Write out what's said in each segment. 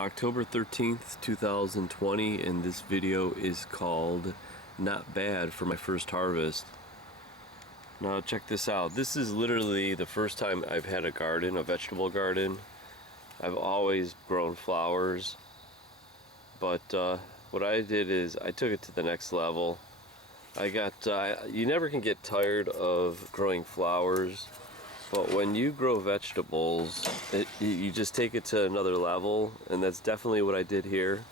October 13th, 2020, and this video is called Not Bad for My First Harvest. Now check this out. This is literally the first time I've had a garden, a vegetable garden. I've always grown flowers, but what I did is I took it to the next level. You never can get tired of growing flowers, but when you grow vegetables, you just take it to another level, and that's definitely what I did here.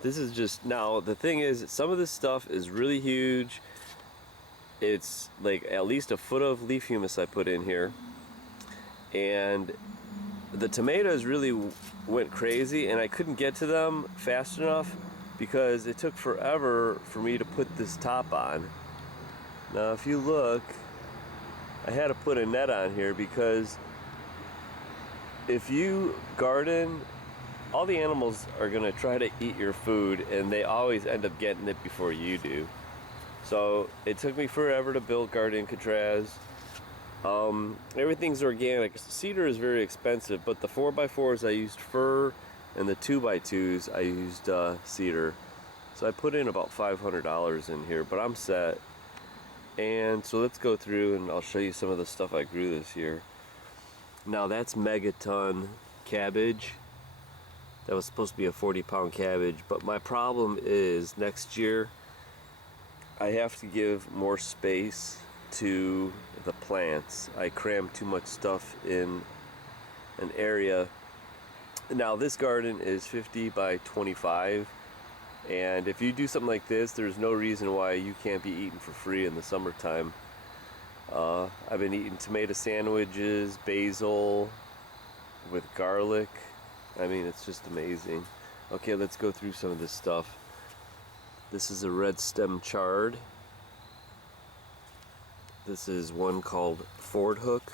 This is just, now the thing is, some of this stuff is really huge. It's like at least a foot of leaf humus I put in here, and the tomatoes really went crazy, and I couldn't get to them fast enough because it took forever for me to put this top on. Now if you look, I had to put a net on here because if you garden, all the animals are going to try to eat your food, and they always end up getting it before you do. So it took me forever to build Garden Catraz. Everything's organic. Cedar is very expensive, but the 4x4s I used fir, and the 2x2s I used cedar. So I put in about $500 in here, but I'm set. And so let's go through and I'll show you some of the stuff I grew this year. Now that's megaton cabbage. That was supposed to be a 40-pound cabbage, but my problem is next year I have to give more space to the plants. I cram too much stuff in an area. Now this garden is 50 by 25. And if you do something like this, there's no reason why you can't be eating for free in the summertime. I've been eating tomato sandwiches, basil with garlic. I mean, it's just amazing. Okay, let's go through some of this stuff. This is a red stem chard. This is one called Ford Hook.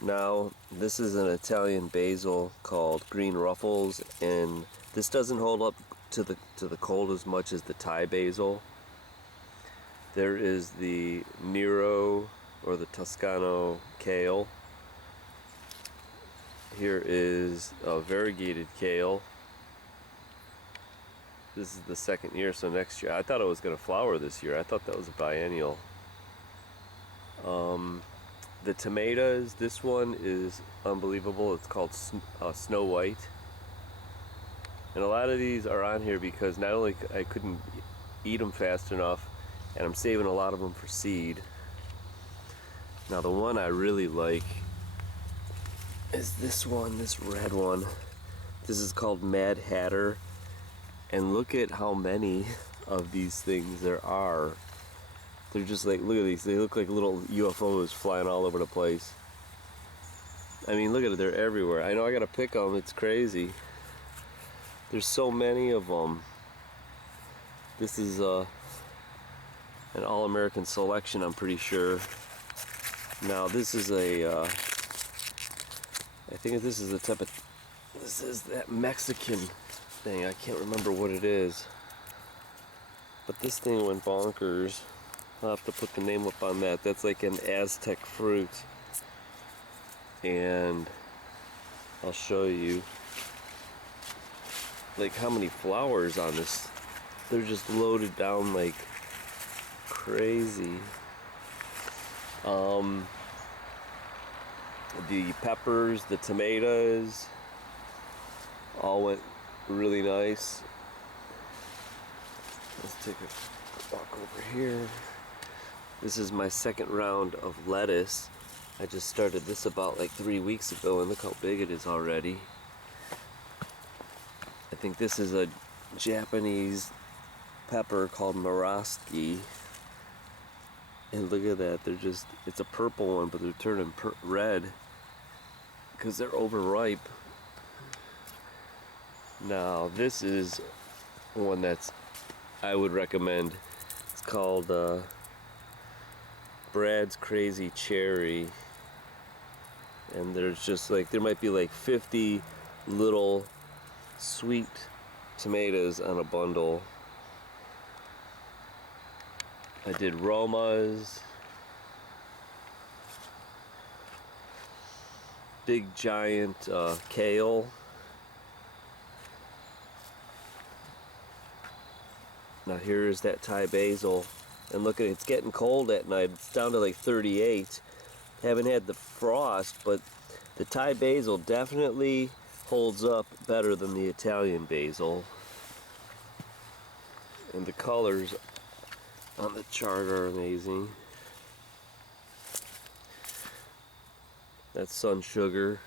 Now, this is an Italian basil called Green Ruffles, and this doesn't hold up to the cold as much as the Thai basil. There is the Nero or the Toscano kale. Here is a variegated kale. This is the second year, so next year. I thought it was going to flower this year. I thought that was a biennial. The tomatoes, this one is unbelievable. It's called Snow White. And a lot of these are on here because not only I couldn't eat them fast enough, and I'm saving a lot of them for seed. Now the one I really like is this one, this red one. This is called Mad Hatter. And look at how many of these things there are. They're just like, look at these, they look like little UFOs flying all over the place. I mean, look at it, they're everywhere. I know I gotta pick them, it's crazy. There's so many of them. This is an all-American selection, I'm pretty sure. Now this is I think this is a type of, this is that Mexican thing. I can't remember what it is. But this thing went bonkers. I'll have to put the name up on that. That's like an Aztec fruit. And I'll show you like how many flowers on this. They're just loaded down like crazy. The peppers, the tomatoes all went really nice. Let's take a walk over here. This is my second round of lettuce. I just started this about like 3 weeks ago, and look how big it is already. I think this is a Japanese pepper called Maraski. And look at that, they're just, it's a purple one, but they're turning red because they're overripe. Now this is one that's I would recommend. It's called Brad's Crazy Cherry, and there's just like, there might be like 50 little sweet tomatoes on a bundle. I did Romas, big giant kale. Now here is that Thai basil, and look at it, it's getting cold at night. It's down to like 38. Haven't had the frost, but the Thai basil definitely holds up better than the Italian basil. And the colors on the chart are amazing. That's sun sugar.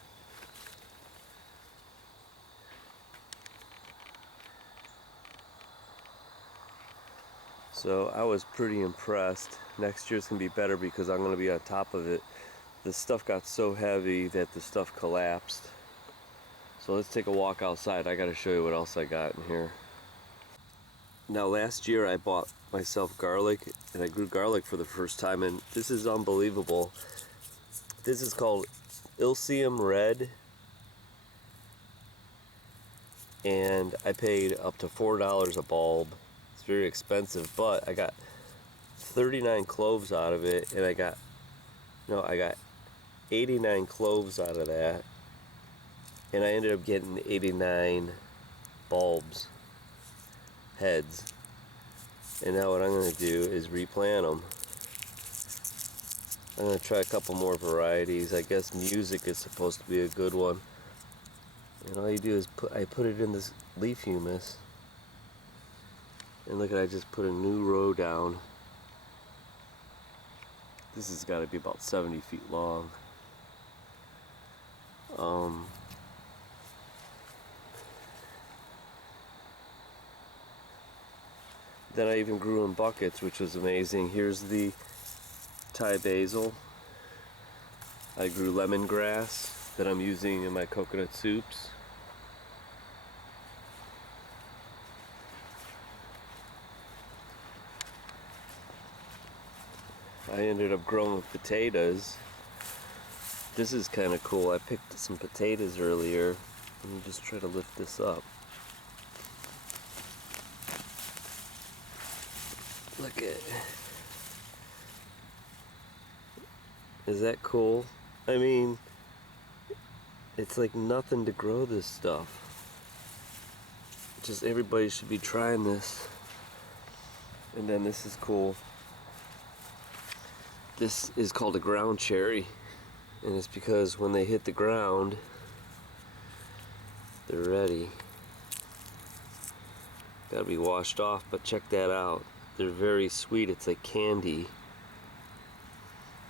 So I was pretty impressed. Next year's gonna be better because I'm gonna be on top of it. The stuff got so heavy that the stuff collapsed. So let's take a walk outside. I gotta show you what else I got in here. Now last year I bought myself garlic, and I grew garlic for the first time, and this is unbelievable. This is called Ilsium Red, and I paid up to $4 a bulb. It's very expensive, but I got 39 cloves out of it, and I got 89 cloves out of that, and I ended up getting 89 bulbs, heads. And now what I'm going to do is replant them. I'm going to try a couple more varieties. I guess music is supposed to be a good one. And all you do is I put it in this leaf humus. And look at, I just put a new row down. This has got to be about 70 feet long. Then I even grew in buckets, which was amazing. Here's the Thai basil. I grew lemongrass that I'm using in my coconut soups. I ended up growing potatoes. This is kind of cool. I picked some potatoes earlier. Let me just try to lift this up. Look at it. Is that cool? I mean, it's like nothing to grow this stuff. Just everybody should be trying this. And then this is cool. This is called a ground cherry, and it's because when they hit the ground, they're ready. Gotta be washed off, but check that out. They're very sweet. It's like candy.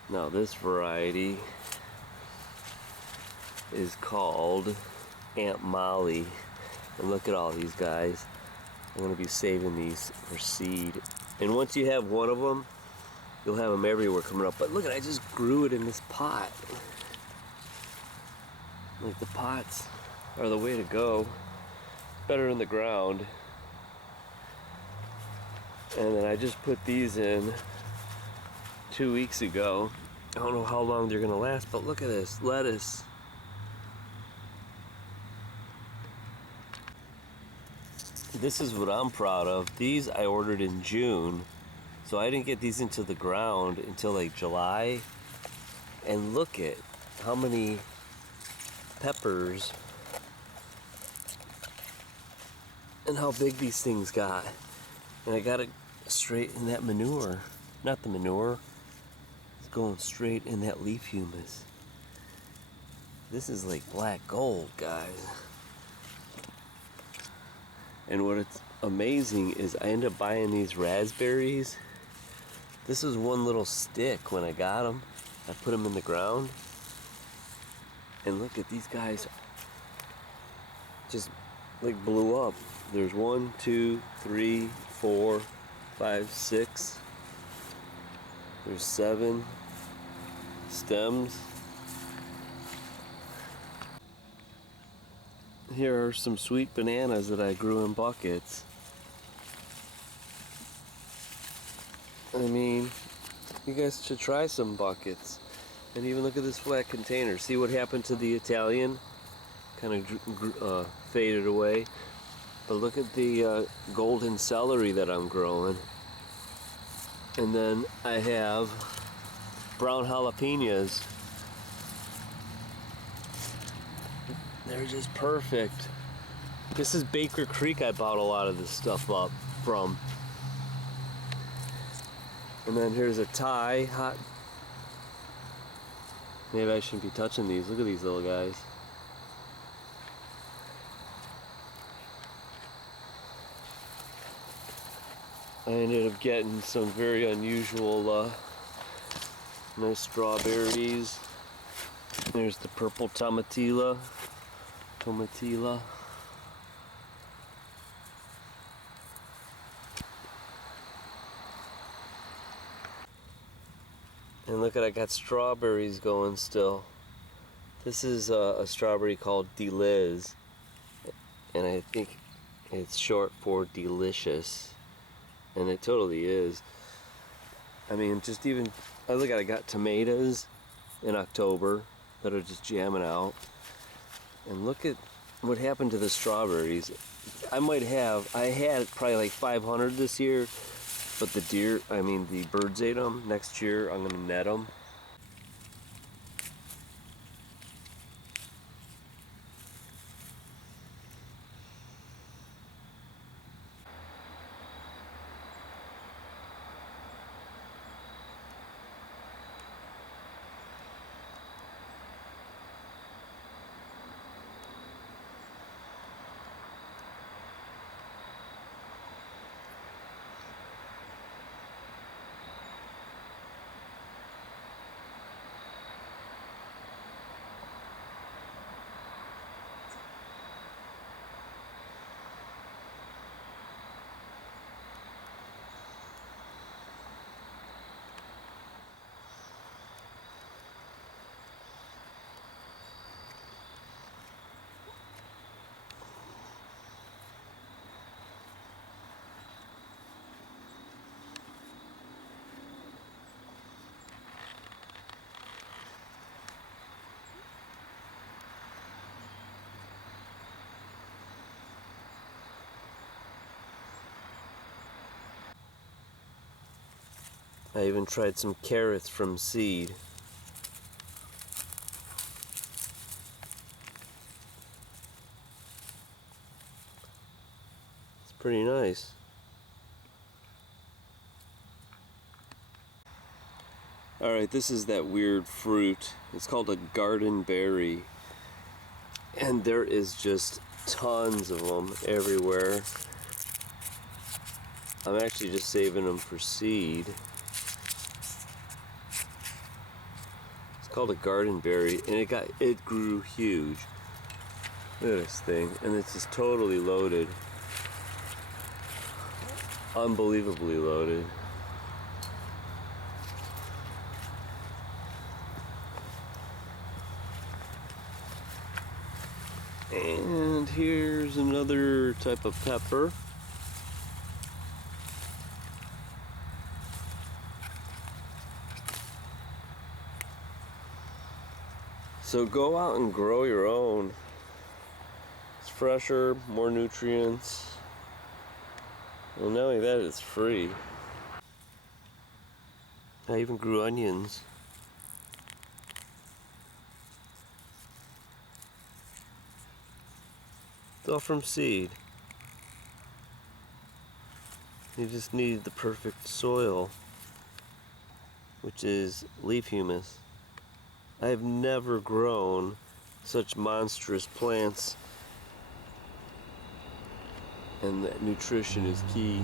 Now this variety is called Aunt Molly, and look at all these guys. I'm gonna be saving these for seed, and once you have one of them, you'll have them everywhere coming up. But look at, I just grew it in this pot. Like, the pots are the way to go. Better in the ground. And then I just put these in 2 weeks ago. I don't know how long they're gonna last, but look at this lettuce. This is what I'm proud of. These I ordered in June, so I didn't get these into the ground until like July. And look at how many peppers and how big these things got. And I got it straight in that manure. Not the manure. It's going straight in that leaf humus. This is like black gold, guys. And what's amazing is I end up buying these raspberries. This was one little stick when I got them. I put them in the ground. And look at these guys. Just like blew up. There's 1, 2, 3, 4, 5, 6. There's 7 stems. Here are some sweet bananas that I grew in buckets. I mean, you guys should try some buckets. And even look at this flat container. See what happened to the Italian? Kind of faded away. But look at the golden celery that I'm growing. And then I have brown jalapenos. They're just perfect. This is Baker Creek I bought a lot of this stuff up from. And then here's a Thai hot. Maybe I shouldn't be touching these. Look at these little guys. I ended up getting some very unusual nice strawberries. There's the purple tomatilla. And look at, I got strawberries going still. This is a strawberry called Deliz, and I think it's short for delicious, and it totally is. I mean, just even, I look at, I got tomatoes in October that are just jamming out, and look at what happened to the strawberries. I had probably like 500 this year, but the birds ate them. Next year I'm gonna net them. I even tried some carrots from seed. It's pretty nice. Alright, this is that weird fruit. It's called a garden berry. And there is just tons of them everywhere. I'm actually just saving them for seed. It's called a garden berry, and it grew huge. Look at this thing, and it's just totally loaded. Unbelievably loaded. And here's another type of pepper. So go out and grow your own. It's fresher, more nutrients. And not only that, it's free. I even grew onions. It's all from seed. You just need the perfect soil, which is leaf humus. I have never grown such monstrous plants, and that nutrition is key.